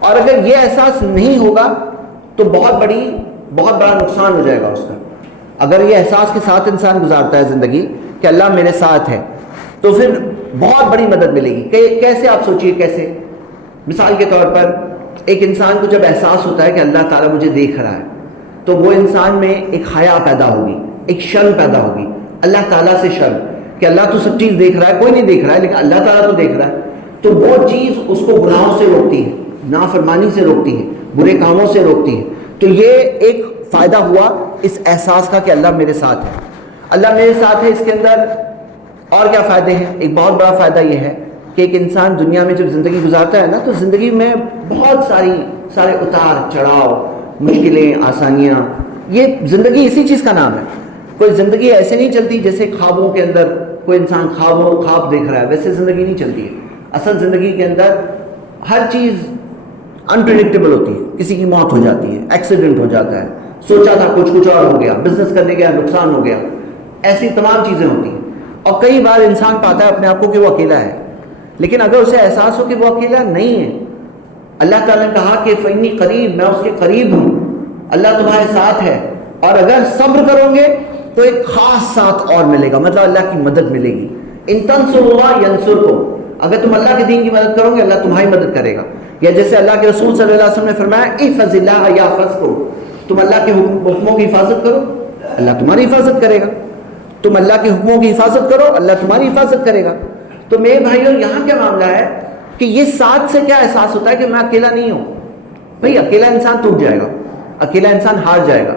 اور اگر یہ احساس نہیں ہوگا تو بہت بڑا نقصان ہو جائے گا اس کا. اگر یہ احساس کے ساتھ انسان گزارتا ہے زندگی کہ اللہ میرے ساتھ ہے تو پھر بہت بڑی مدد ملے گی. کیسے آپ سوچئے کیسے؟ مثال کے طور پر ایک انسان کو جب احساس ہوتا ہے کہ اللہ تعالیٰ مجھے دیکھ رہا ہے تو وہ انسان میں ایک حیا پیدا ہوگی, ایک شرم پیدا ہوگی, اللہ تعالیٰ سے شرم کہ اللہ تو سب چیز دیکھ رہا ہے, کوئی نہیں دیکھ رہا ہے لیکن اللہ تعالیٰ تو دیکھ رہا ہے. تو وہ چیز اس کو گناہوں سے روکتی ہے, نافرمانی سے روکتی ہے, برے کاموں سے روکتی ہے. تو یہ ایک فائدہ ہوا اس احساس کا کہ اللہ میرے ساتھ ہے. اللہ میرے ساتھ ہے, اس کے اندر اور کیا فائدے ہیں؟ ایک بہت بڑا فائدہ یہ ہے کہ ایک انسان دنیا میں جب زندگی گزارتا ہے نا تو زندگی میں بہت سارے اتار چڑھاؤ, مشکلیں, آسانیاں, یہ زندگی اسی چیز کا نام ہے. کوئی زندگی ایسے نہیں چلتی جیسے خوابوں کے اندر کوئی انسان خواب دیکھ رہا ہے, ویسے زندگی نہیں چلتی ہے. اصل زندگی کے اندر ہر چیز انپریڈکٹیبل ہوتی ہے. کسی کی موت ہو جاتی ہے, ایکسیڈنٹ ہو جاتا ہے, سوچا تھا کچھ اور ہو گیا, بزنس کرنے گیا نقصان ہو گیا, ایسی تمام چیزیں ہوتی ہیں. اور کئی بار انسان پاتا ہے اپنے آپ کو کہ وہ اکیلا ہے, لیکن اگر اسے احساس ہو کہ وہ اکیلا نہیں ہے, اللہ تعالیٰ نے کہا کہ فإنی قریب, میں اس کے قریب ہوں, اللہ تمہارے ساتھ ہے. اور اگر صبر کرو گے تو ایک خاص ساتھ اور ملے گا, مطلب اللہ کی مدد ملے گی. ان تنصروا اللہ ینصرکم, اگر تم اللہ کے دین کی مدد کرو گے اللہ تمہاری مدد کرے گا. یا جیسے اللہ کے رسول صلی اللہ علیہ وسلم نے فرمایا احفظ اللہ یحفظکم, تم اللہ کے حکموں کی حفاظت کرو اللہ تمہاری حفاظت کرے گا. تم اللہ کے حکموں کی حفاظت کرو اللہ تمہاری حفاظت کرے گا. تو میرے بھائیوں یہاں کیا معاملہ ہے کہ یہ ساتھ سے کیا احساس ہوتا ہے کہ میں اکیلا نہیں ہوں. بھئی اکیلا انسان ٹوٹ جائے گا, اکیلا انسان ہار جائے گا,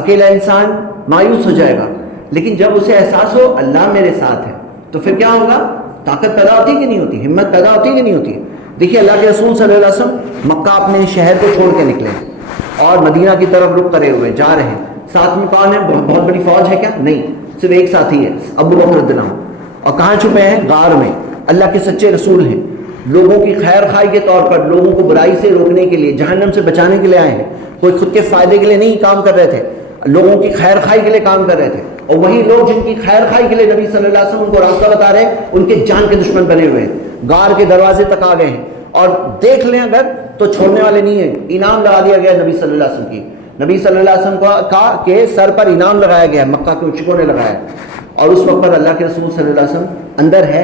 اکیلا انسان مایوس ہو جائے گا. لیکن جب اسے احساس ہو اللہ میرے ساتھ ہے تو پھر کیا ہوگا؟ طاقت پیدا ہوتی ہے کہ نہیں ہوتی, ہمت پیدا ہوتی ہے کہ نہیں ہوتی ہے. دیکھیے اللہ کے رسول صلی اللہ علیہ وسلم مکہ اپنے شہر کو چھوڑ کے نکلے اور مدینہ کی طرف رخ کرے ہوئے جا رہے ہیں. ساتھ میں کون ہے؟ بہت بڑی فوج ہے کیا؟ نہیں, صرف ایک ساتھی ہے, ابو بکر رضی اللہ عنہ. اور کہاں چھپے ہیں؟ غار میں. اللہ کے سچے رسول ہیں, لوگوں کی خیر خواہی کے طور پر, لوگوں کو برائی سے روکنے کے لیے, جہنم سے بچانے کے لیے آئے ہیں. کوئی خود کے فائدے کے لیے نہیں کام کر رہے تھے, لوگوں کی خیر خواہی کے لیے کام کر رہے تھے. اور وہی لوگ جن کی خیر خواہی کے لیے نبی صلی اللہ علیہ وسلم ان کو راستہ بتا رہے ہیں, ان کے جان کے دشمن بنے ہوئے ہیں, غار کے دروازے تک آ گئے ہیں. اور دیکھ لیں اگر تو چھوڑنے والے نہیں ہیں. انعام لگا دیا گیا نبی صلی اللہ علیہ وسلم کی, نبی صلی اللہ علیہ وسلم کا کہ سر پر انعام لگایا گیا, مکہ کے مشرکوں نے لگایا. اور اس وقت پر اللہ کے رسول صلی اللہ علیہ وسلم اندر ہے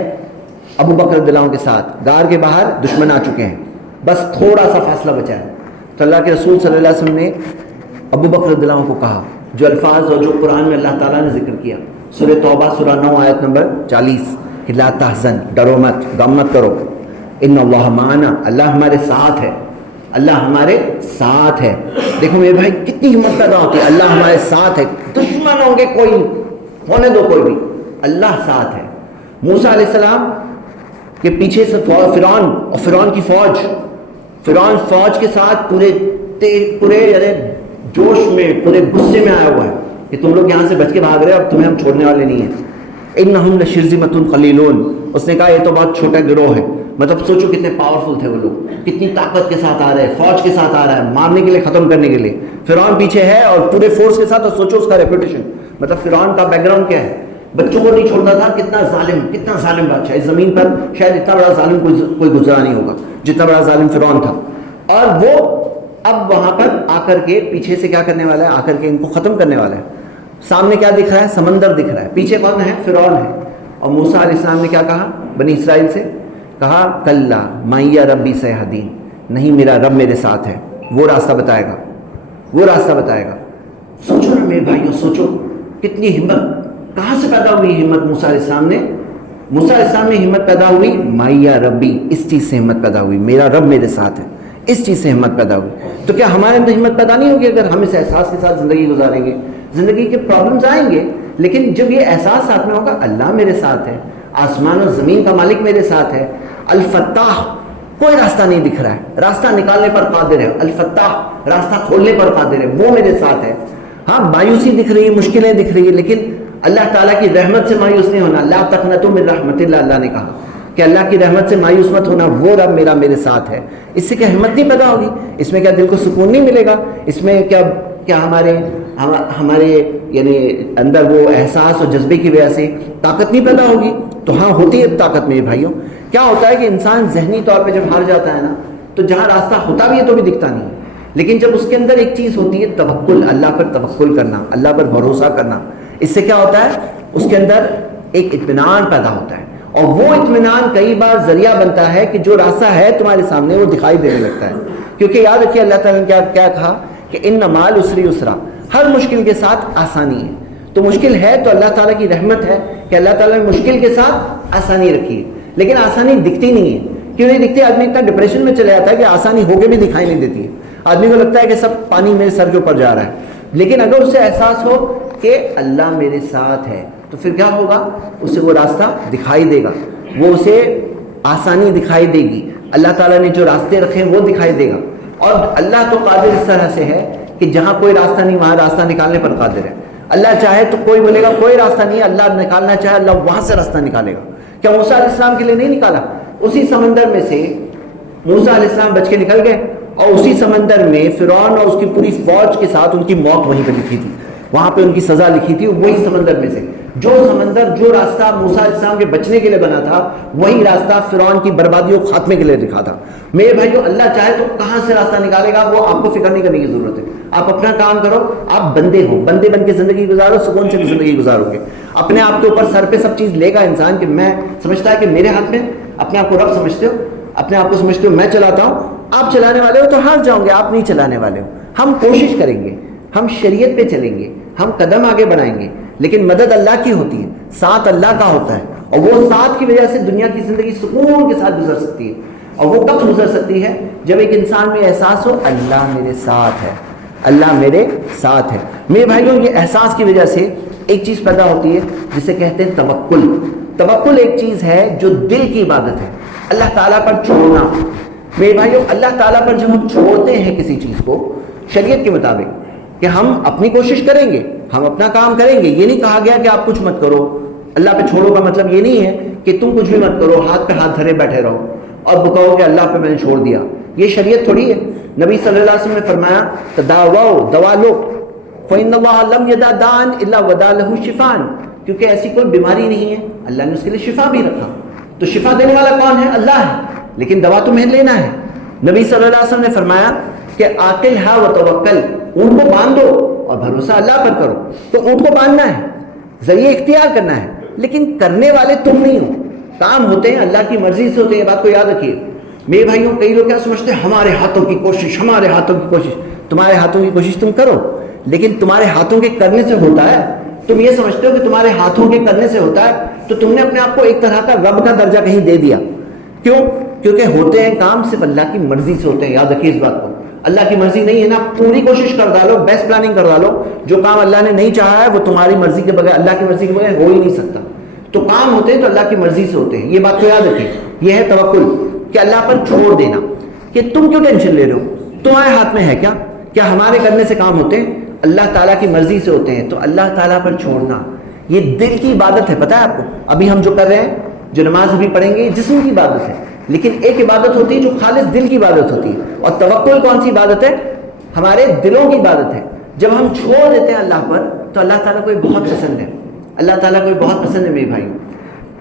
ابو بکر رضی اللہ عنہ کے ساتھ, غار کے باہر دشمن آ چکے ہیں, بس تھوڑا سا فاصلہ بچا ہے. تو اللہ کے رسول صلی اللہ علیہ وسلم نے ابو بکر رضی اللہ عنہ کو کہا جو الفاظ اور جو قرآن میں اللہ تعالیٰ نے ذکر کیا, سورہ توبہ سورہ 9 آیت نمبر 40, کہ لا تحزن, ڈرو مت, غم مت کرو, ان اللہ معنا, اللہ ہمارے ساتھ ہے, اللہ ہمارے ساتھ ہے. دیکھو میرے بھائی کتنی ہمت پیدا ہوتی ہے, اللہ ہمارے ساتھ ہے. دشمن ہوں گے کوئی ہونے دو, کوئی بھی, اللہ ساتھ ہے. موسیٰ علیہ السلام کے پیچھے سے فرعون اور فرعون کی فوج, فرعون فوج کے ساتھ پورے یعنی جوش میں, پورے غصے میں آیا ہوا ہے کہ تم لوگ یہاں سے بچ کے بھاگ رہے ہو, اب تمہیں ہم چھوڑنے والے نہیں ہیں. انہم لشرذمۃ قلیلون, اس نے کہا یہ تو بہت چھوٹا گروہ ہے. مطلب سوچو کتنے پاورفل تھے وہ لوگ, کتنی طاقت کے ساتھ آ رہے ہیں, فوج کے ساتھ آ رہا ہے, مارنے کے لیے, ختم کرنے کے لیے. فرعون پیچھے ہے اور پورے فورس کے ساتھ, اور سوچو اس کا ریپوٹیشن, مطلب فرعون کا بیک گراؤنڈ کیا ہے, بچوں کو نہیں چھوڑتا تھا. کتنا ظالم بادشاہ, اس زمین پر شاید اتنا بڑا ظالم کوئی گزرا نہیں ہوگا جتنا بڑا ظالم فرعون تھا. اور وہ اب وہاں پر آ کر کے پیچھے سے کیا کرنے والا ہے, آ کر کے ان کو ختم کرنے والا ہے. سامنے کیا دکھ رہا ہے؟ سمندر دکھ رہا ہے, پیچھے کون ہے؟ فرعون ہے. اور موسیٰ علیہ السلام نے کیا کہا بنی اسرائیل سے؟ کہا کلا معی ربی سیہدین, نہیں میرا رب میرے ساتھ ہے, وہ راستہ بتائے گا, وہ راستہ بتائے گا. سوچو نا میرے بھائیو, سوچو کتنی ہمت, کہاں سے پیدا ہوئی ہمت موسیٰ علیہ السلام نے؟ موسیٰ علیہ السلام میں ہمت پیدا ہوئی معی ربی, اس چیز سے ہمت پیدا ہوئی, میرا رب میرے ساتھ ہے, اس چیز سے ہمت پیدا ہوئی. تو کیا ہمارے اندر ہمت پیدا نہیں ہوگی اگر ہم اس احساس کے ساتھ زندگی گزاریں گے؟ زندگی کے پرابلمز آئیں گے, لیکن جب یہ احساس ساتھ میں ہوگا اللہ میرے ساتھ ہے, آسمان اور زمین کا مالک میرے ساتھ ہے, الفتاح, کوئی راستہ نہیں دکھ رہا ہے, راستہ نکالنے پر قادر ہے, الفتاح, راستہ کھولنے پر قادر ہے, وہ میرے ساتھ ہے. ہاں مایوسی دکھ رہی ہے, مشکلیں دکھ رہی ہے, لیکن اللہ تعالیٰ کی رحمت سے مایوس نہیں ہونا. لا تقنطوا من رحمت اللہ, اللہ نے کہا کہ اللہ کی رحمت سے مایوس مت ہونا, وہ رب میرا میرے ساتھ ہے. اس سے کیا ہمت نہیں پیدا ہوگی؟ اس میں کیا دل کو سکون نہیں ملے گا؟ اس میں کیا ہمارے یعنی اندر وہ احساس اور جذبے کی وجہ سے طاقت نہیں پیدا ہوگی؟ تو ہاں ہوتی ہے طاقت میرے بھائیوں. کیا ہوتا ہے کہ انسان ذہنی طور پہ جب ہار جاتا ہے نا تو جہاں راستہ ہوتا بھی ہے تو بھی دکھتا نہیں ہے. لیکن جب اس کے اندر ایک چیز ہوتی ہے توکل، اللہ پر توکل کرنا، اللہ پر بھروسہ کرنا، اس سے کیا ہوتا ہے؟ اس کے اندر ایک اطمینان پیدا ہوتا ہے، اور وہ اطمینان کئی بار ذریعہ بنتا ہے کہ جو راستہ ہے تمہارے سامنے وہ دکھائی دینے لگتا ہے. کیونکہ یاد رکھیے اللہ تعالیٰ نے کیا کہا کہ ان مع العسر یسرا، ہر مشکل کے ساتھ آسانی ہے. تو مشکل ہے تو اللہ تعالیٰ کی رحمت ہے کہ اللہ تعالیٰ نے مشکل کے ساتھ آسانی رکھی ہے. لیکن آسانی دکھتی نہیں ہے. کیوں نہیں دکھتی؟ آدمی اتنا ڈپریشن میں چلے جاتا ہے کہ آسانی ہو کے بھی دکھائی نہیں دیتی ہے. آدمی کو لگتا ہے کہ سب پانی میرے سر کے اوپر جا رہا ہے. لیکن اگر اسے احساس ہو کہ اللہ میرے ساتھ ہے تو پھر کیا ہوگا؟ اسے وہ راستہ دکھائی دے گا، وہ اسے آسانی دکھائی دے گی. اللہ تعالیٰ نے جو راستے رکھے ہیں وہ دکھائی دے گا. اور اللہ تو قادر اس طرح سے ہے کہ جہاں کوئی راستہ نہیں وہاں راستہ نکالنے پر قادر ہے. اللہ چاہے تو کوئی بولے گا کوئی راستہ نہیں ہے، اللہ نکالنا چاہے اللہ وہاں سے راستہ نکالے گا. کیا موسیٰ علیہ السلام کے لیے نہیں نکالا؟ اسی سمندر میں سے موسیٰ علیہ السلام بچ کے نکل گئے، اور اسی سمندر میں فرعون اور اس کی پوری فوج کے ساتھ ان کی موت وہیں پہ لکھی تھی، وہاں پہ ان کی سزا لکھی تھی. وہی سمندر میں سے جو سمندر، جو راستہ موسیٰ علیہ السلام کے بچنے کے لیے بنا تھا، وہی راستہ فرعون کی بربادی اور خاتمے کے لیے لکھا تھا. میرے بھائیو، اللہ چاہے تو کہاں سے راستہ نکالے گا وہ آپ کو فکر نہیں کرنے کی ضرورت ہے. آپ اپنا کام کرو، آپ بندے ہو، بندے بن کے زندگی گزارو، سکون سے زندگی گزارو گے. اپنے آپ کے اوپر سر پہ سب چیز لے گا انسان کہ میں سمجھتا ہے کہ میرے ہاتھ میں، اپنے آپ کو رب سمجھتے ہو، اپنے آپ کو سمجھتے ہو میں چلاتا ہوں. آپ چلانے والے ہو تو ہار جاؤ گے، آپ نہیں چلانے والے ہو. ہم کوشش کریں گے، ہم شریعت پہ چلیں گے، ہم قدم آگے بڑھائیں گے، لیکن مدد اللہ کی ہوتی ہے، ساتھ اللہ کا ہوتا ہے. اور وہ ساتھ کی وجہ سے دنیا کی زندگی سکون کے ساتھ گزر سکتی ہے. اور وہ کب گزر سکتی ہے؟ جب ایک انسان میں احساس ہو اللہ میرے ساتھ ہے، اللہ میرے ساتھ ہے. میرے بھائیوں، یہ احساس کی وجہ سے ایک چیز پیدا ہوتی ہے جسے کہتے ہیں توکل. توکل ایک چیز ہے جو دل کی عبادت ہے، اللہ تعالیٰ پر چھوڑنا. میرے بھائیوں، اللہ تعالیٰ پر جب ہم چھوڑتے ہیں کسی چیز کو شریعت کے مطابق کہ ہم اپنی کوشش کریں گے، ہم اپنا کام کریں گے، یہ نہیں کہا گیا کہ آپ کچھ مت کرو. اللہ پہ چھوڑو کا مطلب یہ نہیں ہے کہ تم کچھ بھی مت کرو، ہاتھ پہ ہاتھ دھرے بیٹھے رہو اور کہو کہ اللہ پہ میں نے چھوڑ دیا. یہ شریعت تھوڑی ہے. نبی صلی اللہ علیہ وسلم نے فرمایا تداؤ، دوا لو، فإن اللہ لم یدع داء الا وضع له شفاء، کیونکہ ایسی کوئی بیماری نہیں ہے اللہ نے اس کے لیے شفا بھی رکھا. تو شفا دینے والا کون ہے؟ اللہ ہے، لیکن دوا تمہیں لینا ہے. نبی صلی اللہ علیہ وسلم نے فرمایا کہ عاقلھا وتوکل، اونٹ کو باندھ دو اور بھروسہ اللہ پر کرو. تو اونٹ کو باندھنا ہے، ذریعہ اختیار کرنا ہے، لیکن کرنے والے تم نہیں ہو. کام ہوتے ہیں اللہ کی مرضی سے ہوتے ہیں، یہ بات کو یاد رکھیے. میرے بھائیوں، کئی لوگ کیا سمجھتے ہیں ہمارے ہاتھوں کی کوشش، ہمارے ہاتھوں کی کوشش. تمہارے ہاتھوں کی کوشش تم کرو، لیکن تمہارے ہاتھوں کے کرنے سے ہوتا ہے. تم یہ سمجھتے ہو کہ تمہارے ہاتھوں کے کرنے سے ہوتا ہے، تو تم نے اپنے آپ کو ایک طرح کا رب کا درجہ کہیں دے دیا. کیوں؟ کیونکہ ہوتے ہیں کام صرف اللہ کی مرضی سے ہوتے ہیں. یاد رکھیے اس بات کو. اللہ کی مرضی نہیں ہے نا، پوری کوشش کر ڈالو، بیسٹ پلاننگ کر ڈالو، جو کام اللہ نے نہیں چاہا ہے وہ تمہاری مرضی کے بغیر، اللہ کی مرضی کے بغیر ہو ہی نہیں سکتا. تو کام ہوتے ہیں تو اللہ کی مرضی سے ہوتے ہیں. یہ بات کو یاد رکھیں. یہ ہے توکل، کہ اللہ پر چھوڑ دینا. کہ تم کیوں ٹینشن لے رہے ہو؟ تمہارے ہاتھ میں ہے کیا؟ کیا ہمارے کرنے سے کام ہوتے ہیں؟ اللہ تعالیٰ کی مرضی سے ہوتے ہیں. تو اللہ تعالیٰ پر چھوڑنا یہ دل کی عبادت ہے. پتہ ہے آپ کو، ابھی ہم جو کر رہے ہیں، جو نماز ابھی پڑھیں گے، یہ جسم کی عبادت ہے. لیکن ایک عبادت ہوتی ہے جو خالص دل کی عبادت ہوتی ہے. اور توکل کون سی عبادت ہے؟ ہمارے دلوں کی عبادت ہے. جب ہم چھوڑ دیتے ہیں اللہ پر تو اللہ تعالیٰ کو بہت پسند ہے. اللہ تعالیٰ کو بہت پسند ہے میرے بھائی.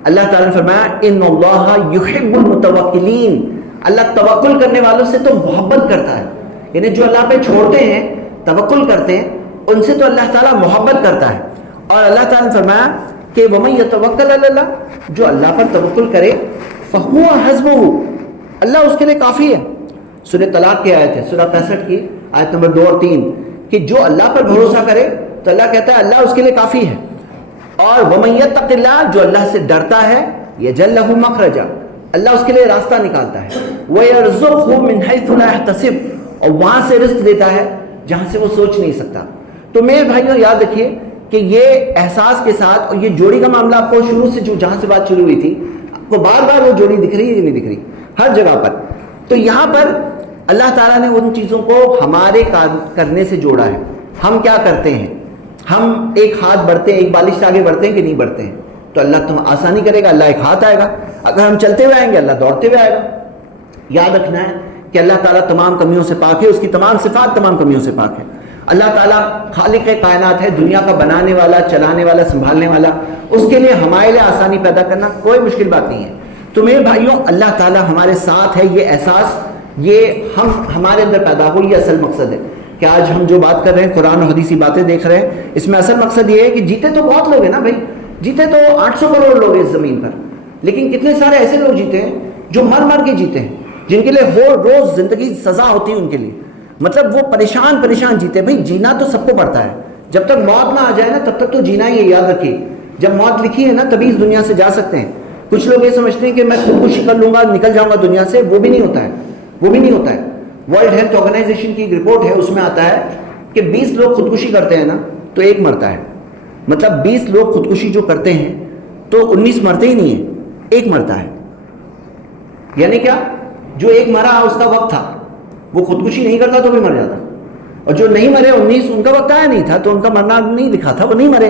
اللہ تعالیٰ نے فرمایا ان اللہ یحب المتوکلین، اللہ توکل کرنے والوں سے تو محبت کرتا ہے. یعنی جو اللہ پہ چھوڑتے ہیں، توکل کرتے ہیں، ان سے تو اللہ تعالیٰ محبت کرتا ہے. اور اللہ تعالیٰ نے فرمایا کہ ومن یتوکل علی اللہ، جو اللہ پر توکل کرے فہو حسبہ، اللہ اس کے لیے کافی ہے. سورہ طلاق کی آیت ہے، سورہ 65 کی آیت نمبر 2 اور 3، کہ جو اللہ پر بھروسہ کرے تو اللہ کہتا ہے اللہ اس کے لیے کافی ہے. اور ومن یتق اللہ، جو اللہ سے ڈرتا ہے، یجعل لہ مخرجا، اللہ اس کے لیے راستہ نکالتا ہے. ویرزقہ من حیث لا یحتسب، اور وہاں سے رزق دیتا ہے جہاں سے وہ سوچ نہیں سکتا. تو میرے بھائیوں یاد رکھیے کہ یہ احساس کے ساتھ، اور یہ جوڑی کا معاملہ آپ کو شروع سے جو جہاں سے بات شروع ہوئی تھی، آپ کو بار بار وہ جوڑی دکھ رہی ہے یا نہیں دکھ رہی؟ ہر جگہ پر. تو یہاں پر اللہ تعالیٰ نے ان چیزوں کو ہمارے کرنے سے جوڑا ہے. ہم کیا کرتے ہیں؟ ہم ایک ہاتھ بڑھتے ہیں، ایک بالش سے آگے بڑھتے ہیں کہ نہیں بڑھتے ہیں؟ تو اللہ تم آسانی کرے گا، اللہ ایک ہاتھ آئے گا. اگر ہم چلتے ہوئے آئیں گے، اللہ دوڑتے ہوئے آئے گا. یاد رکھنا ہے کہ اللہ تعالیٰ تمام کمیوں سے پاک ہے، اس کی تمام صفات تمام کمیوں سے پاک ہے. اللہ تعالیٰ خالق کائنات ہے، دنیا کا بنانے والا، چلانے والا، سنبھالنے والا. اس کے لیے ہمارے لیے آسانی پیدا کرنا کوئی مشکل بات نہیں ہے. تو میرے بھائیوں، اللہ تعالیٰ ہمارے ساتھ ہے، یہ احساس یہ ہمارے اندر پیدا ہو، یہ اصل مقصد ہے کہ آج ہم جو بات کر رہے ہیں، قرآن و حدیثی باتیں دیکھ رہے ہیں، اس میں اصل مقصد یہ ہے کہ جیتے تو بہت لوگ ہیں نا بھائی، جیتے تو 800 کروڑ لوگ ہیں اس زمین پر، لیکن کتنے سارے ایسے لوگ جیتے ہیں جو مر مر کے جیتے ہیں، جن کے لیے روز زندگی سزا ہوتی ہے ان کے لیے، مطلب وہ پریشان جیتے ہیں۔ بھائی جینا تو سب کو پڑتا ہے، جب تک موت نہ آ جائے نا تب تک تو جینا ہی ہے، یاد رکھیے، جب موت لکھی ہے نا تبھی اس دنیا سے جا سکتے ہیں۔ کچھ لوگ یہ سمجھتے ہیں کہ میں خودکشی کر لوں گا نکل جاؤں گا دنیا سے، وہ بھی نہیں ہوتا ہے، وہ بھی نہیں ہوتا ہے۔ ورلڈ ہیلتھ آرگنائزیشن کی ایک رپورٹ ہے، اس میں آتا ہے کہ 20 لوگ خودکشی کرتے ہیں نا تو ایک مرتا ہے، مطلب 20 لوگ خودکشی جو کرتے ہیں تو 19 مرتے ہی نہیں ہیں، ایک مرتا ہے۔ یعنی کیا؟ جو ایک مرا اس کا وقت تھا، وہ خودکشی نہیں کرتا تو بھی مر جاتا، اور جو نہیں مرے 19 ان کا وقت آیا نہیں تھا تو ان کا مرنا نہیں لکھا تھا، وہ نہیں مرے۔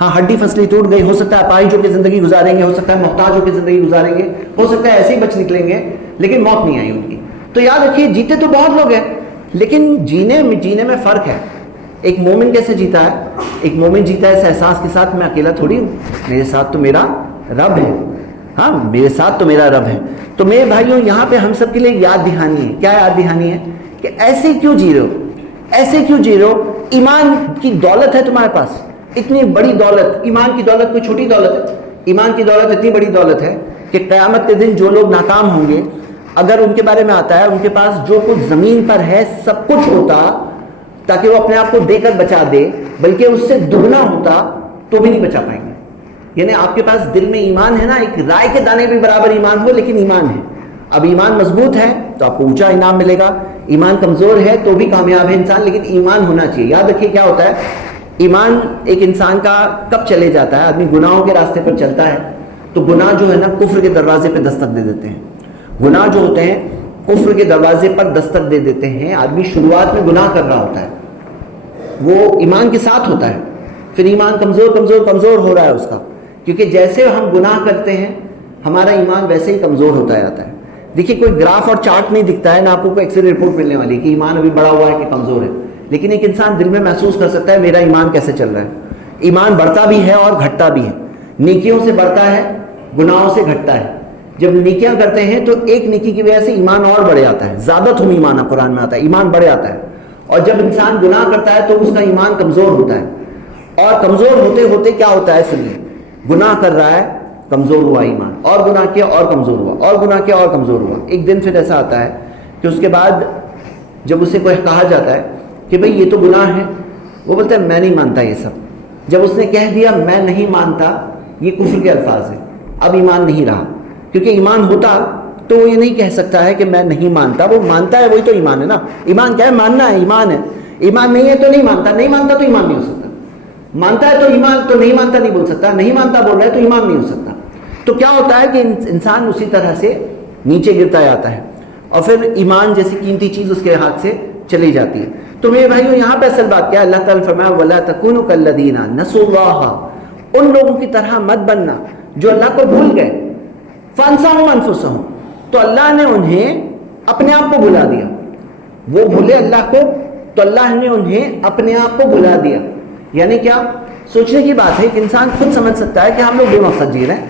ہاں ہڈی فصلی ٹوٹ گئی، ہو سکتا ہے اپاہج ہو کے زندگی گزاریں گے، ہو سکتا ہے محتاج ہو کے زندگی گزاریں گے، ہو سکتا ہے ایسے ہی بچ نکلیں گے، لیکن موت نہیں آئی ان کی۔ تو یاد رکھیے جیتے تو بہت لوگ ہیں، لیکن جینے میں فرق ہے۔ ایک مومن کیسے جیتا ہے؟ ایک مومن جیتا ہے اس احساس کے ساتھ میں اکیلا تھوڑی ہوں، میرے ساتھ تو میرا رب ہے، ہاں میرے ساتھ تو میرا رب ہے۔ تو میرے بھائیوں یہاں پہ ہم سب کے لیے یاد دہانی ہے، کیا یاد دہانی ہے؟ کہ ایسے کیوں جی رہے ہو، ایسے کیوں جی رہے ہو؟ ایمان کی دولت ہے تمہارے پاس، اتنی بڑی دولت، ایمان کی دولت کوئی چھوٹی دولت ہے؟ ایمان کی دولت اتنی بڑی دولت ہے کہ قیامت کے دن جو لوگ ناکام ہوں گے، اگر ان کے بارے میں آتا ہے ان کے پاس جو کچھ زمین پر ہے سب کچھ ہوتا تاکہ وہ اپنے آپ کو دے کر بچا دے، بلکہ اس سے دگنا ہوتا تو بھی نہیں بچا پائیں گے۔ یعنی آپ کے پاس دل میں ایمان ہے نا، ایک رائے کے دانے بھی برابر ایمان ہو لیکن ایمان ہے، اب ایمان مضبوط ہے تو آپ کو اونچا انعام ملے گا، ایمان کمزور ہے تو بھی کامیاب ہے انسان، لیکن ایمان ہونا چاہیے۔ یاد رکھیے کیا ہوتا ہے، ایمان ایک انسان کا کب چلے جاتا ہے؟ آدمی گناہوں کے راستے پر چلتا ہے تو گناہ جو ہے نا کفر کے دروازے پہ دستک دے دیتے ہیں، گناہ جو ہوتے ہیں کفر کے دروازے پر دستک دے دیتے ہیں۔ آدمی شروعات میں گناہ کر رہا ہوتا ہے، وہ ایمان کے ساتھ ہوتا ہے، پھر ایمان کمزور ہو رہا ہے اس کا، کیونکہ جیسے ہم گناہ کرتے ہیں ہمارا ایمان ویسے ہی کمزور ہوتا جاتا ہے۔ دیکھیے کوئی گراف اور چارٹ نہیں دکھتا ہے، نہ آپ کو کوئی ایکس رے رپورٹ ملنے والی کہ ایمان ابھی بڑا ہوا ہے کہ کمزور ہے، لیکن ایک انسان دل میں محسوس کر سکتا ہے میرا ایمان کیسے چل رہا ہے۔ ایمان بڑھتا بھی ہے اور گھٹتا بھی ہے، نیکیوں سے بڑھتا ہے، گناہوں سے گھٹتا ہے۔ جب نیکیاں کرتے ہیں تو ایک نیکی کی وجہ سے ایمان اور بڑھ جاتا ہے، زیادہ تم ایمان قرآن میں آتا ہے، ایمان بڑھ جاتا ہے، اور جب انسان گناہ کرتا ہے تو اس کا ایمان کمزور ہوتا ہے، اور کمزور ہوتے ہوتے کیا ہوتا ہے سنیے، گناہ کر رہا ہے کمزور ہوا ایمان، اور گناہ کیا اور کمزور ہوا، اور گناہ کیا اور کمزور ہوا۔ ایک دن پھر ایسا آتا ہے کہ اس کے بعد جب اسے کوئی کہا جاتا ہے کہ بھئی یہ تو گناہ ہے، وہ بولتا ہے میں نہیں مانتا یہ سب۔ جب اس نے کہہ دیا میں نہیں مانتا، یہ کفر کے الفاظ ہیں، اب ایمان نہیں رہا، کیونکہ ایمان ہوتا تو وہ یہ نہیں کہہ سکتا ہے کہ میں نہیں مانتا، وہ مانتا ہے، وہی تو ایمان ہے نا۔ ایمان کیا ہے؟ ماننا ہے، ایمان ہے۔ ایمان نہیں ہے تو نہیں مانتا، نہیں مانتا تو ایمان نہیں ہو سکتا، مانتا ہے تو ایمان، تو نہیں مانتا نہیں بول سکتا، نہیں مانتا بول رہا ہے تو ایمان نہیں ہو سکتا۔ تو کیا ہوتا ہے کہ انسان اسی طرح سے نیچے گرتا جاتا ہے، اور پھر ایمان جیسی قیمتی چیز اس کے ہاتھ سے چلی جاتی ہے۔ تو میرے بھائیوں یہاں پہ اصل بات کیا ہے؟ اللہ تعالیٰ فرمایا وَلَا تَكُونُوا كَالَّذِينَ نَسُوا اللَّهَ، ان لوگوں کی طرح مت بننا جو اللہ کو بھول گئے، فَأَنسَاهُمْ أَنفُسَهُمْ، تو اللہ نے انہیں اپنے آپ کو بھلا دیا، وہ بھولے اللہ کو تو اللہ نے انہیں اپنے آپ کو بھلا دیا۔ یعنی کیا؟ سوچنے کی بات ہے کہ انسان خود سمجھ سکتا ہے کہ ہم لوگ بے مقصد جی رہے ہیں،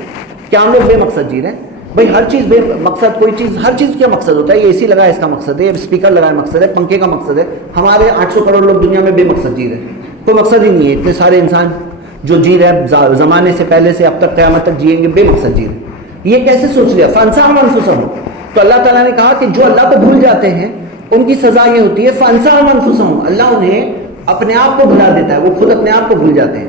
کیا ہم لوگ بے مقصد جی رہے ہیں؟ بھائی ہر چیز بے مقصد، کوئی چیز، ہر چیز کیا مقصد ہوتا ہے؟ یہ اے سی لگا ہے اس کا مقصد ہے، یہ اسپیکر لگا ہے مقصد ہے، پنکھے کا مقصد ہے۔ ہمارے 800 کروڑ لوگ دنیا میں بے مقصد جی رہے ہیں، کوئی مقصد ہی نہیں ہے۔ اتنے سارے انسان جو جی رہے ہیں زمانے سے پہلے سے اب تک قیامت تک جیئیں گے، بے مقصد جی رہے ہیں۔ یہ کیسے سوچ لیا؟ فَأَنسَاهُمْ أَنفُسَهُمْ، تو اللہ تعالیٰ نے کہا کہ جو اللہ کو بھول جاتے ہیں ان کی سزا یہ ہوتی ہے فَأَنسَاهُمْ أَنفُسَهُمْ، اللہ انہیں اپنے آپ کو بھلا دیتا ہے، وہ خود اپنے آپ کو بھول جاتے ہیں،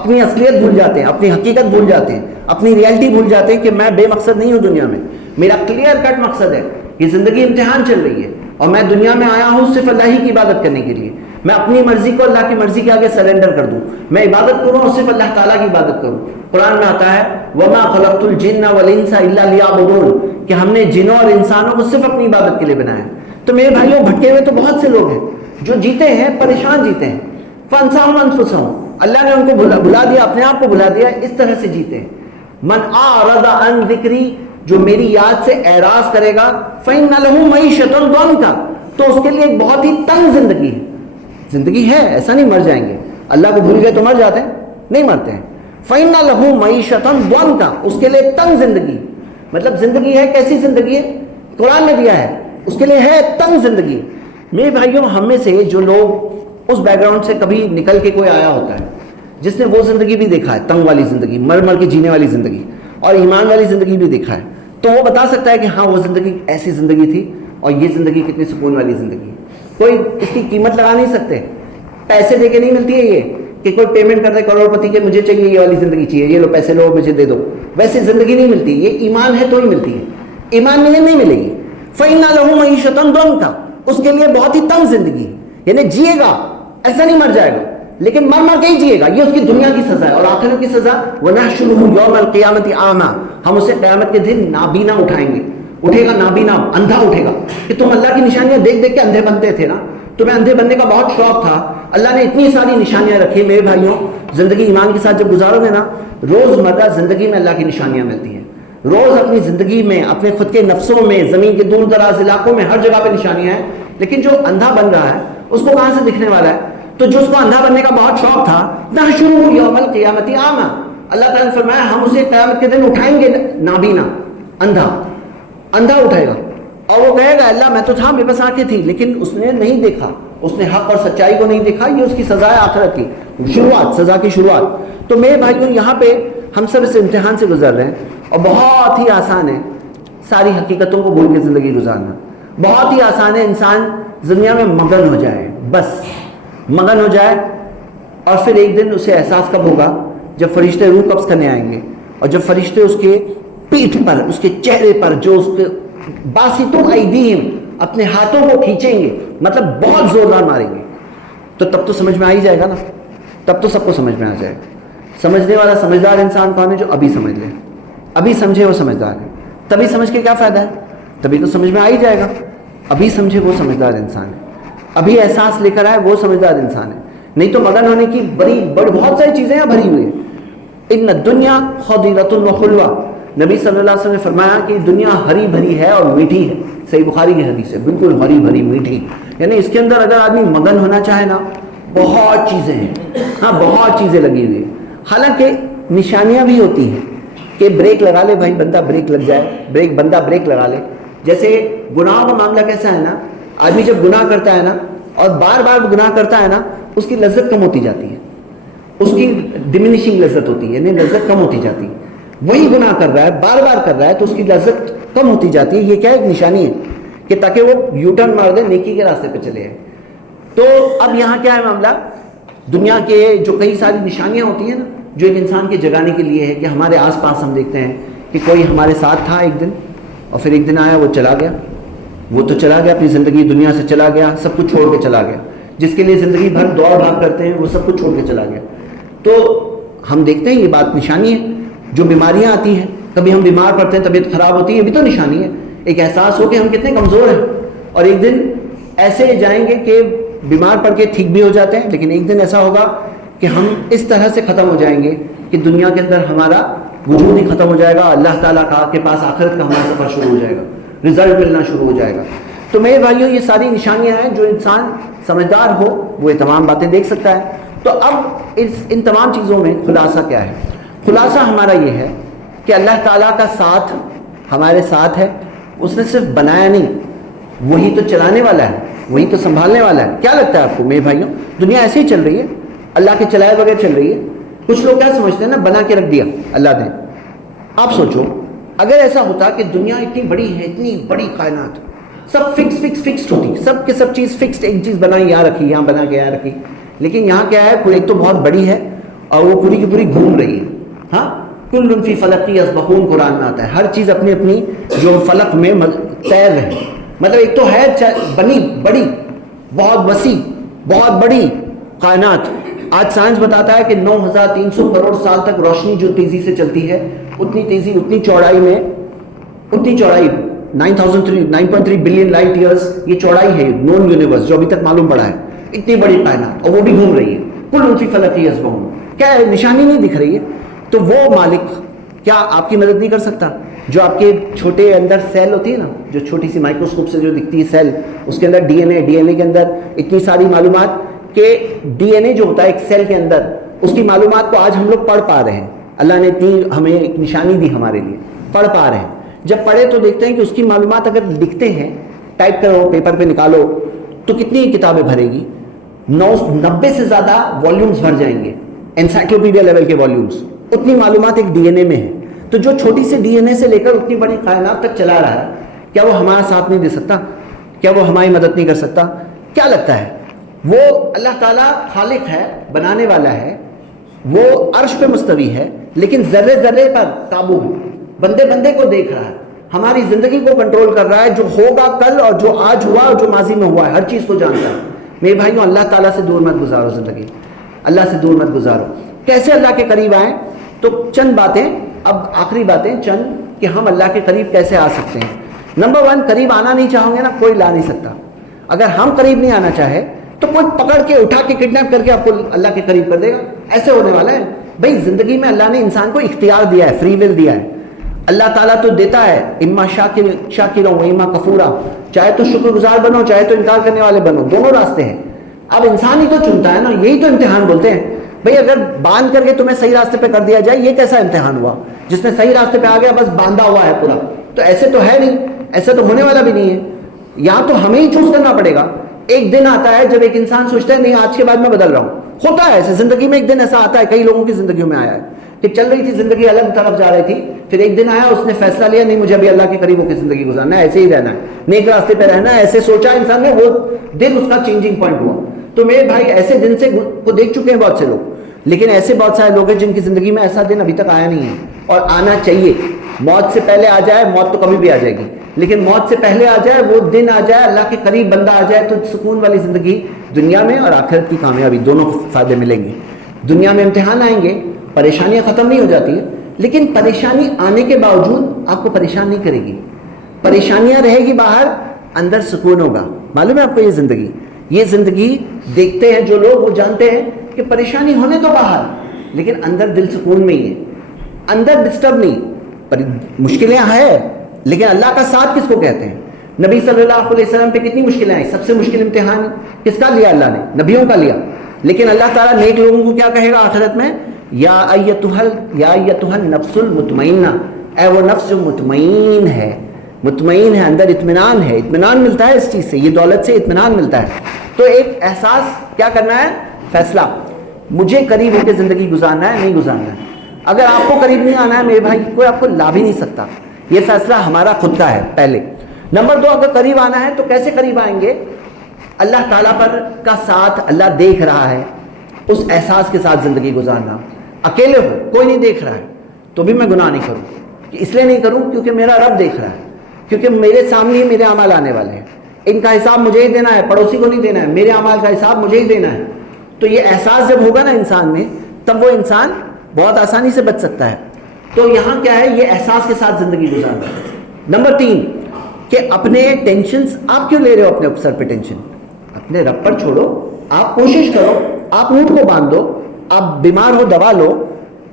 اپنی اصلیت بھول جاتے ہیں، اپنی حقیقت بھول جاتے ہیں، اپنی ریالٹی بھول جاتے ہیں کہ میں بے مقصد نہیں ہوں دنیا میں، میرا کلیئر کٹ مقصد ہے، یہ زندگی امتحان چل رہی ہے اور میں دنیا میں آیا ہوں صرف اللہ ہی کی عبادت کرنے کے لیے۔ میں اپنی مرضی کو اللہ کی مرضی کے آگے سرنڈر کر دوں، میں عبادت کروں اور صرف اللہ تعالیٰ کی عبادت کروں۔ قرآن میں آتا ہے وَمَا خَلَقْتُ الْجِنَّ وَالْإِنسَ إِلَّا لِيَعْبُدُونَ، کہ ہم نے جنوں اور انسانوں کو صرف اپنی عبادت کے لیے بنایا۔ تو میرے بھائیوں بھٹکے ہوئے تو بہت سے لوگ ہیں جو جیتے ہیں پریشان جیتے ہیں، فَأَنسَاهُمْ أَنفُسَهُمْ، اللہ نے ان کو بھلا دیا، اپنے آپ کو بھلا دیا، اس طرح سے جیتے ہیں۔ من اعرض عن ذکری، جو میری یاد سے اعراض کرے گا، فإن له معیشۃ ضنکا، تو اس کے لیے ایک بہت ہی تنگ زندگی ہے۔ زندگی ہے، ایسا نہیں مر جائیں گے، اللہ کو بھول گئے تو مر جاتے ہیں؟ نہیں مرتے ہیں۔ فإن له معیشۃ ضنکا، اس کے لیے تنگ زندگی، مطلب زندگی ہے، کیسی زندگی ہے؟ قرآن نے دیا ہے اس کے لیے ہے تنگ زندگی. میرے بھائیوں ہم میں سے جو لوگ اس بیک گراؤنڈ سے کبھی نکل کے کوئی آیا ہوتا ہے, جس نے وہ زندگی بھی دیکھا ہے, تنگ والی زندگی, مر مر کے جینے والی زندگی, اور ایمان والی زندگی بھی دیکھا ہے, تو وہ بتا سکتا ہے کہ ہاں وہ زندگی ایسی زندگی تھی اور یہ زندگی کتنی سکون والی زندگی ہے. کوئی اس کی قیمت لگا نہیں سکتے. پیسے دے کے نہیں ملتی ہے یہ کہ کوئی پیمنٹ کر دے کروڑ پتی کے مجھے چاہیے یہ والی زندگی چاہیے, یہ لو پیسے لو مجھے دے دو, ویسے زندگی نہیں ملتی. یہ ایمان ہے تو ہی ملتی ہے, ایمان نہیں ملے گی. فَإِنَّ لَهُ مَعِيشَةً ضَنكَ, اس کے لیے بہت ہی تنگ زندگی, یعنی جیے گا ایسا نہیں مر جائے گا لیکن مر مر کے ہی جیے گا. یہ اس کی دنیا کی سزا ہے. اور آخرت کی سزا وَنَحْشُرُهُ يَوْمَ الْقِيَامَةِ أَعْمَىٰ, ہم اسے قیامت کے دن نابینا اٹھائیں گے. اٹھے گا نابینا, اندھا اٹھے گا کہ تم اللہ کی نشانیاں دیکھ دیکھ کے اندھے بنتے تھے نا, تمہیں اندھے بننے کا بہت شوق تھا. اللہ نے اتنی ساری نشانیاں رکھی. میرے بھائیوں زندگی ایمان کے ساتھ جب گزارو گے نا, روزمرہ زندگی میں اللہ کی نشانیاں ملتی ہیں. روز اپنی زندگی میں, اپنے خود کے نفسوں میں, زمین کے دور دراز علاقوں میں, ہر جگہ پہ نشانیاں ہیں. لیکن جو اندھا بن رہا ہے اس کو کہاں سے دکھنے والا ہے؟ تو جو اس کو اندھا بننے کا بہت شوق تھا, نحشرہ یوم القیامۃ اعمیٰ, اللہ تعالیٰ نے فرمایا ہم اسے قیامت کے دن اٹھائیں گے نابینا, اندھا اٹھائے گا. اور وہ کہے گا اللہ میں تو تھا, میرے پاس آنکھیں تھی, لیکن اس نے نہیں دیکھا, اس نے حق اور سچائی کو نہیں دیکھا. یہ اس کی سزا ہے آخرت کی شروعات, سزا کی شروعات. تو میرے بھائیوں یہاں پہ ہم سب اس امتحان سے گزر رہے ہیں, اور بہت ہی آسان ہے ساری حقیقتوں کو بھول کے زندگی گزارنا. بہت ہی آسان ہے انسان دنیا میں مگن ہو جائے, بس مگن ہو جائے, اور پھر ایک دن اسے احساس کب ہوگا؟ جب فرشتے روح قبض کرنے آئیں گے, اور جب فرشتے اس کے پیٹھ پر, اس کے چہرے پر, جو اس کے باسطو ایدیہم, اپنے ہاتھوں کو کھینچیں گے, مطلب بہت زوردار ماریں گے, تو تب تو سمجھ میں آ ہی جائے گا نا. تب تو سب کو سمجھ میں آ جائے گا. سمجھنے والا سمجھدار انسان کون ہے؟ جو ابھی سمجھ لے, ابھی سمجھے وہ سمجھدار ہے. تبھی سمجھ کے کیا فائدہ ہے؟ تبھی تو سمجھ میں آ ہی جائے گا. ابھی سمجھے وہ سمجھدار انسان ہے, ابھی احساس لے کر آئے وہ سمجھدار انسان ہے. نہیں تو مگن ہونے کی بڑی بہت ساری چیزیں ہیں بھری ہوئی ہیں. ان الدنیا خضرۃ وحلوہ, نبی صلی اللہ علیہ وسلم نے فرمایا کہ دنیا ہری بھری ہے اور میٹھی ہے. صحیح بخاری کی حدیث ہے, بالکل ہری بھری میٹھی. یعنی اس کے اندر اگر آدمی مگن ہونا چاہے نا, بہت چیزیں ہیں, ہاں بہت چیزیں لگی ہوئی ہیں. حالانکہ نشانیاں بھی ہوتی ہیں کہ بریک لگا لے بھائی بندہ, بریک لگ جائے, بندہ بریک لگا لے. جیسے گناہوں کا معاملہ کیسا ہے نا, آدمی جب گناہ کرتا ہے نا اور بار بار گناہ کرتا ہے نا, اس کی لذت کم ہوتی جاتی ہے, اس کی ڈیمینشنگ لذت ہوتی ہے, یعنی لذت کم ہوتی جاتی ہے. وہی گناہ کر رہا ہے, بار بار کر رہا ہے, تو اس کی لذت کم ہوتی جاتی ہے. یہ کیا ایک نشانی ہے کہ تاکہ وہ یو ٹرن مار دے, نیکی کے راستے پہ چلے جائے. تو اب یہاں کیا ہے معاملہ, دنیا کے جو کئی ساری نشانیاں ہوتی ہیں نا, جو ایک انسان کے جگانے کے لیے ہے کہ ہمارے آس پاس ہم دیکھتے ہیں کہ کوئی ہمارے ساتھ تھا ایک دن, اور پھر ایک دن آیا وہ چلا گیا. وہ تو چلا گیا, اپنی زندگی دنیا سے چلا گیا, سب کچھ چھوڑ کے چلا گیا. جس کے لیے زندگی بھر دوڑ بھاگ کرتے ہیں وہ سب کچھ چھوڑ کے چلا گیا. تو ہم دیکھتے ہیں یہ بات نشانی ہے. جو بیماریاں آتی ہیں, کبھی ہم بیمار پڑتے ہیں, طبیعت خراب ہوتی ہے, یہ بھی تو نشانی ہے. ایک احساس ہو کہ ہم کتنے کمزور ہیں, اور ایک دن ایسے جائیں گے کہ بیمار پڑ کے ٹھیک بھی ہو جاتے ہیں, لیکن ایک دن ایسا ہوگا کہ ہم اس طرح سے ختم ہو جائیں گے کہ دنیا کے اندر ہمارا وجود ہی ختم ہو جائے گا. اللہ تعالیٰ کے پاس آخرت کا ہمارا سفر شروع ہو جائے گا, رزلٹ ملنا شروع ہو جائے گا. تو میرے بھائیوں یہ ساری نشانیاں ہیں. جو انسان سمجھدار ہو وہ یہ تمام باتیں دیکھ سکتا ہے. تو اب ان تمام چیزوں میں خلاصہ کیا ہے؟ خلاصہ ہمارا یہ ہے کہ اللہ تعالیٰ کا ساتھ ہمارے ساتھ ہے. اس نے صرف بنایا نہیں, وہی تو چلانے والا ہے, وہی تو سنبھالنے والا ہے. کیا لگتا ہے آپ کو میرے بھائیوں, دنیا ایسے ہی چل رہی ہے, اللہ کے چلائے بغیر چل رہی ہے؟ کچھ لوگ کیا سمجھتے ہیں نا, بنا کے رکھ دیا اللہ نے. آپ سوچو اگر ایسا ہوتا کہ دنیا اتنی بڑی ہے, اتنی بڑی کائنات, سب فکسڈ ہوتی, سب کے سب چیز فکسڈ, ایک چیز بنائی یہاں رکھی, یہاں بنا کے یہاں رکھی. لیکن یہاں کیا ہے, ایک تو بہت بڑی ہے اور وہ پوری کی پوری گھوم رہی ہے. ہاں, کل فی فلک یسبحون قرآن میں آتا ہے, ہر چیز اپنی اپنی جو فلک میں تیر رہے. مطلب ایک تو ہے بنی بڑی, بہت وسیع, بہت بڑی کائنات. آج سائنس بتاتا ہے کہ 9300 کروڑ سال تک روشنی جو تیزی سے چلتی ہے, اتنی تیزی, اتنی چوڑائی 9.3 بلین لائٹ ایئرز, یہ چوڑائی ہے نون یونیورس جو ابھی تک معلوم پڑا ہے. اتنی بڑی کائنات, اور وہ بھی گھوم رہی ہے. کل فی فلک یسبحون, کیا ہے, نشانی نہیں دکھ رہی ہے. تو وہ مالک کیا آپ کی مدد نہیں کر سکتا؟ جو آپ کے چھوٹے اندر سیل ہوتی ہے نا, جو چھوٹی سی مائکروسکوپ سے جو دکھتی ہے سیل, اس کے اندر ڈی این اے کے اندر اتنی ساری معلومات کہ ڈی این اے جو ہوتا ہے ایک سیل کے اندر, اس کی معلومات کو آج ہم لوگ پڑھ پا رہے ہیں. اللہ نے اتنی ہمیں ایک نشانی دی ہمارے لیے, پڑھ پا رہے ہیں. جب پڑھے تو دیکھتے ہیں کہ اس کی معلومات اگر لکھتے ہیں ٹائپ کرو پیپر پہ نکالو تو کتنی کتابیں بھرے گی؟ 90 سے زیادہ والیومز بھر جائیں گے، انسائکلوپیڈیا لیول کے والیومز. اتنی معلومات ایک ڈی این اے میں ہے. تو جو چھوٹی سی ڈی این اے سے لے کر اتنی بڑی کائنات تک چلا رہا ہے، کیا وہ ہمارا ساتھ نہیں دے سکتا؟ کیا وہ ہماری مدد نہیں کر سکتا؟ کیا لگتا ہے؟ وہ اللہ تعالیٰ خالق ہے، بنانے والا ہے، وہ عرش پہ مستوی ہے، لیکن ذرے ذرے پر قابو ہے، بندے بندے کو دیکھ رہا ہے، ہماری زندگی کو کنٹرول کر رہا ہے، جو ہوگا کل اور جو آج ہوا اور جو ماضی میں ہوا ہے ہر چیز کو جانتا ہے. میرے بھائیوں، اللہ تعالیٰ سے دور مت گزارو زندگی، اللہ سے دور مت گزارو. کیسے اللہ کے قریب آئیں؟ تو چند باتیں، اب آخری باتیں چند، کہ ہم اللہ کے قریب کیسے آ سکتے ہیں. نمبر 1، قریب آنا نہیں چاہو گے نا، کوئی لا نہیں سکتا. اگر ہم قریب نہیں آنا چاہے تو کوئی پکڑ کے اٹھا کے کڈنیپ کر کے آپ کو اللہ کے قریب کر دے گا. ایسے ہونے والا ہے. بھائی زندگی میں اللہ نے انسان کو اختیار دیا ہے، فری ول دیا ہے. اللہ تعالیٰ تو دیتا ہے، اما شاکرا و اما کفورا، چاہے تو شکر گزار بنو چاہے تو انکار کرنے والے بنو، دونوں راستے ہیں. اب انسان ہی تو چنتا ہے نا، یہی تو امتحان بولتے ہیں. بھئی اگر باندھ کر کے تمہیں صحیح راستے پہ کر دیا جائے، یہ کیسا امتحان ہوا؟ جس نے صحیح راستے پہ آ گیا بس باندھا ہوا ہے پورا. تو ایسے تو ہے نہیں، ایسا تو ہونے والا بھی نہیں ہے. یہاں تو ہمیں ہی چوز کرنا پڑے گا. ایک دن آتا ہے جب ایک انسان سوچتا ہے نہیں آج کے بعد میں بدل رہا ہوں. ہوتا ہے ایسے زندگی میں، ایک دن ایسا آتا ہے، کئی لوگوں کی زندگیوں میں آیا ہے کہ چل رہی تھی زندگی، الگ طرف جا رہی تھی، پھر ایک دن آیا اس نے فیصلہ لیا نہیں مجھے ابھی اللہ کے قریب ہو کے زندگی گزارنا ہے، ایسے ہی رہنا ہے، نیک راستے پہ رہنا ہے. ایسے سوچا انسان نے، وہ دن اس کا چینجنگ پوائنٹ ہوا. تو میرے بھائی ایسے دن سے کو دیکھ چکے ہیں بہت سے لوگ، لیکن ایسے بہت سارے لوگ ہیں جن کی زندگی میں ایسا دن ابھی تک آیا نہیں ہے، اور آنا چاہیے. موت سے پہلے آ جائے، موت تو کبھی بھی آ جائے گی، لیکن موت سے پہلے آ جائے، وہ دن آ جائے، اللہ کے قریب بندہ آ جائے، تو سکون والی زندگی دنیا میں اور آخرت کی کامیابی دونوں فائدے ملیں گے. دنیا میں امتحان آئیں گے، پریشانیاں ختم نہیں ہو جاتی ہیں، لیکن پریشانی آنے کے باوجود آپ کو پریشان نہیں کرے گی. پریشانیاں رہے گی باہر، اندر سکون ہوگا. معلوم ہے آپ کو یہ زندگی دیکھتے ہیں جو لوگ، وہ جانتے ہیں کہ پریشانی ہونے تو باہر، لیکن اندر دل سکون میں ہی ہے، اندر ڈسٹرب نہیں. مشکلیں ہیں، لیکن اللہ کا ساتھ کس کو کہتے ہیں؟ نبی صلی اللہ علیہ وسلم پہ کتنی مشکلیں آئی. سب سے مشکل امتحان کس کا لیا؟ اللہ نے، نبیوں کا لیا. لیکن اللہ تعالیٰ نیک لوگوں کو کیا کہے گا آخرت میں؟ یا ایتھا النفس المطمئنہ، اے وہ نفس جو مطمئن ہے، مطمئن ہے، اندر اطمینان ہے. اطمینان ملتا ہے اس چیز سے، یہ دولت سے اطمینان ملتا ہے. تو ایک احساس کیا کرنا ہے؟ فیصلہ، مجھے قریب ہو کے زندگی گزارنا ہے نہیں گزارنا ہے. اگر آپ کو قریب نہیں آنا ہے میرے بھائی، کوئی آپ کو لا بھی نہیں سکتا. یہ فیصلہ ہمارا خود کا ہے پہلے. نمبر 2، اگر قریب آنا ہے تو کیسے قریب آئیں گے؟ اللہ تعالیٰ پر کا ساتھ، اللہ دیکھ رہا ہے، اس احساس کے ساتھ زندگی گزارنا. اکیلے ہو، کوئی نہیں دیکھ رہا ہے تو بھی میں گناہ نہیں کروں. اس لیے نہیں کروں کیونکہ میرا رب دیکھ رہا ہے، کیونکہ میرے سامنے ہی میرے اعمال آنے والے ہیں. ان کا حساب مجھے ہی دینا ہے، پڑوسی کو نہیں دینا ہے. میرے اعمال کا حساب مجھے ہی دینا ہے. تو یہ احساس جب ہوگا نا انسان میں، تب وہ انسان بہت آسانی سے بچ سکتا ہے. تو یہاں کیا ہے؟ یہ احساس کے ساتھ زندگی گزارنا. نمبر 3، کہ اپنے ٹینشنز آپ کیوں لے رہے ہو؟ اپنے سر پہ ٹینشن اپنے رب پر چھوڑو. آپ کوشش کرو، آپ اونٹ کو باندھ دو، آپ بیمار ہو دوا لو،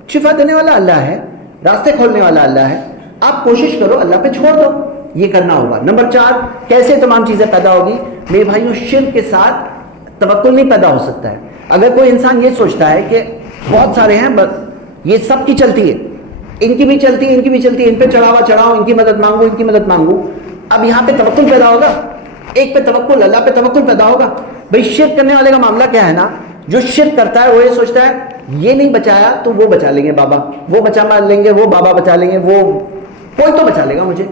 شفا دینے والا اللہ ہے، راستے کھولنے والا اللہ ہے. آپ کوشش کرو، اللہ پہ چھوڑ دو. یہ کرنا ہوگا. نمبر 4، کیسے تمام چیزیں پیدا ہوگی؟ میرے بھائیوں، شرک کے ساتھ توکل نہیں پیدا ہو سکتا ہے. اگر کوئی انسان یہ سوچتا ہے کہ بہت سارے ہیں، یہ سب کی چلتی ہے، ان کی بھی چلتی ہے، ان کی بھی چلتی ہے، ان پہ چڑھاوا چڑھاؤ، ان کی مدد مانگو، ان کی مدد مانگو. اب یہاں پہ توکل پیدا ہوگا، ایک پہ توکل، اللہ پہ توکل پیدا ہوگا. بھئی شرک کرنے والے کا معاملہ کیا ہے نا؟ جو شرک کرتا ہے وہ یہ سوچتا ہے یہ نہیں بچایا تو وہ بچا لیں گے بابا، وہ بچا مان لیں گے، وہ بابا بچا لیں گے، وہ کوئی تو بچا لے گا مجھے.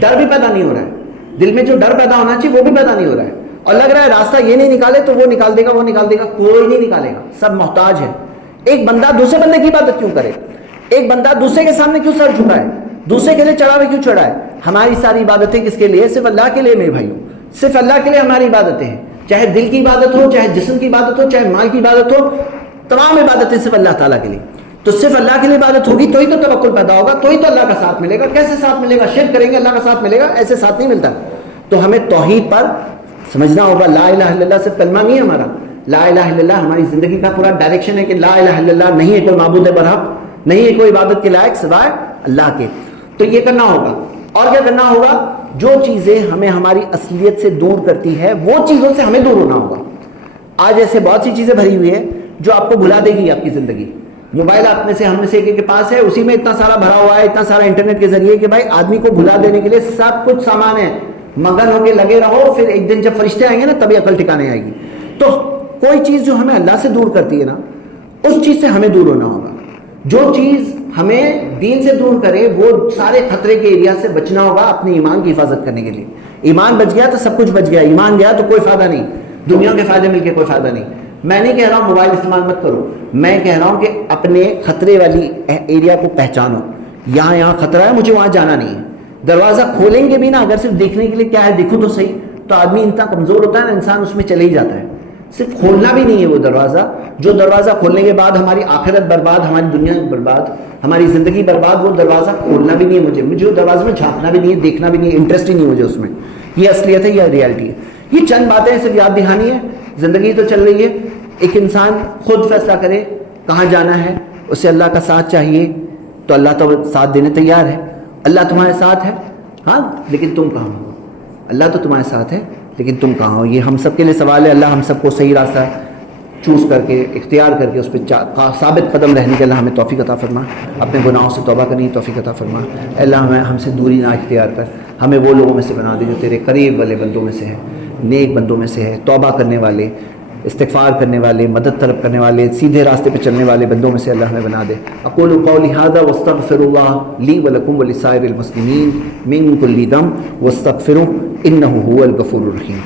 ڈر بھی پیدا نہیں ہو رہا ہے دل میں، جو ڈر پیدا ہونا چاہیے وہ بھی پیدا نہیں ہو رہا ہے. اور لگ رہا ہے راستہ یہ نہیں نکالے تو وہ نکال دے گا، وہ نکال دے گا. کوئی نہیں نکالے گا، سب محتاج ہے. ایک بندہ دوسرے بندے کی عبادت کیوں کرے؟ ایک بندہ دوسرے کے سامنے کیوں سر جھکائے؟ دوسرے کے لیے چڑھاوے کیوں چڑھائے؟ ہماری ساری عبادتیں کس کے لیے؟ صرف اللہ کے لیے. میرے بھائیوں، صرف اللہ کے لیے ہماری عبادتیں ہیں. چاہے دل کی عبادت ہو، چاہے جسم کی عبادت ہو، چاہے مال کی عبادت ہو، تمام عبادتیں صرف اللہ تعالیٰ کے لیے. تو صرف اللہ کے لیے عبادت ہوگی تو ہی تو توکل پیدا ہوگا، تو ہی تو اللہ کا ساتھ ملے گا. کیسے ساتھ ملے گا؟ شرک کریں گے اللہ کا ساتھ ملے گا؟ ایسے ساتھ نہیں ملتا. تو ہمیں توحید پر سمجھنا ہوگا. لا الہ الا اللہ صرف کلمہ نہیں ہے ہمارا، لا الہ الا اللہ ہماری زندگی کا پورا ڈائریکشن ہے کہ لا الہ الا اللہ نہیں ہے کوئی معبود برحق، نہیں ہے کوئی عبادت کے لائق سوائے اللہ کے. تو یہ کرنا ہوگا. اور کیا کرنا ہوگا؟ جو چیزیں ہمیں ہماری اصلیت سے دور کرتی ہے وہ چیزوں سے ہمیں دور ہونا ہوگا. آج ایسے بہت سی چیزیں بھری ہوئی ہیں جو آپ کو بھلا دے گی آپ کی زندگی. موبائل آپ میں سے ہم میں سے ایک کے پاس ہے، اسی میں اتنا سارا بھرا ہوا ہے، اتنا سارا انٹرنیٹ کے ذریعے کہ بھائی آدمی کو بھلا دینے کے لیے سب کچھ سامان ہے. مگن ہو کے لگے رہو، پھر ایک دن جب فرشتے آئیں گے نا تبھی عقل ٹھکانے آئے گی. تو کوئی چیز جو ہمیں اللہ سے دور کرتی ہے نا، اس چیز سے ہمیں دور ہونا ہوگا. جو چیز ہمیں دین سے دور کرے وہ سارے خطرے کے ایریا سے بچنا ہوگا اپنے ایمان کی حفاظت کرنے کے لیے. ایمان بچ گیا تو سب کچھ بچ گیا، ایمان گیا تو کوئی فائدہ نہیں، دنیا کے فائدے مل کے کوئی فائدہ نہیں. میں نہیں کہہ رہا ہوں موبائل استعمال مت کرو، میں کہہ رہا ہوں کہ اپنے خطرے والی ایریا کو پہچانو. یہاں خطرہ ہے، مجھے وہاں جانا نہیں ہے. دروازہ کھولیں گے بھی نا اگر صرف دیکھنے کے لیے، کیا ہے دیکھو تو صحیح، تو آدمی اتنا کمزور ہوتا ہے نا، انسان اس میں چلے ہی جاتا ہے. صرف کھولنا بھی نہیں ہے وہ دروازہ، جو دروازہ کھولنے کے بعد ہماری آخرت برباد، ہماری دنیا برباد، ہماری زندگی برباد، وہ دروازہ کھولنا بھی نہیں ہے. مجھے وہ دروازے میں جھانکنا بھی نہیں ہے، دیکھنا بھی نہیں ہے، انٹرسٹ ہی نہیں مجھے اس میں. یہ اصلیت ہے، یہ ریالٹی ہے. یہ چند باتیں صرف یاد دہانی ہے. زندگی تو چل رہی ہے، ایک انسان خود فیصلہ کرے کہاں جانا ہے. اسے اللہ کا ساتھ چاہیے تو اللہ تو ساتھ دینے تیار ہے. اللہ تمہارے ساتھ ہے ہاں، لیکن تم کہاں ہو؟ اللہ تو تمہارے ساتھ ہے لیکن تم کہاں ہو؟ یہ ہم سب کے لیے سوال ہے. اللہ ہم سب کو صحیح راستہ چوز کر کے، اختیار کر کے، اس پہ ثابت قدم رہنے کے اللہ ہمیں توفیق عطا فرما. اپنے گناہوں سے توبہ کرنے کی توفیق عطا فرما. اللہ ہمیں ہم سے دوری نہ اختیار کر، ہمیں وہ لوگوں میں سے بنا دے جو تیرے قریب والے بندوں میں سے ہے، نیک بندوں میں سے ہے، توبہ کرنے والے، استغفار کرنے والے، مدد طلب کرنے والے، سیدھے راستے پہ چلنے والے بندوں میں سے اللہ ہمیں بنا دے. اقول قولی ھذا واستغفر اللہ لی ولکم ولسائر المسلمین من کل ذنب واستغفروہ انہ ھو الغفور الرحیم.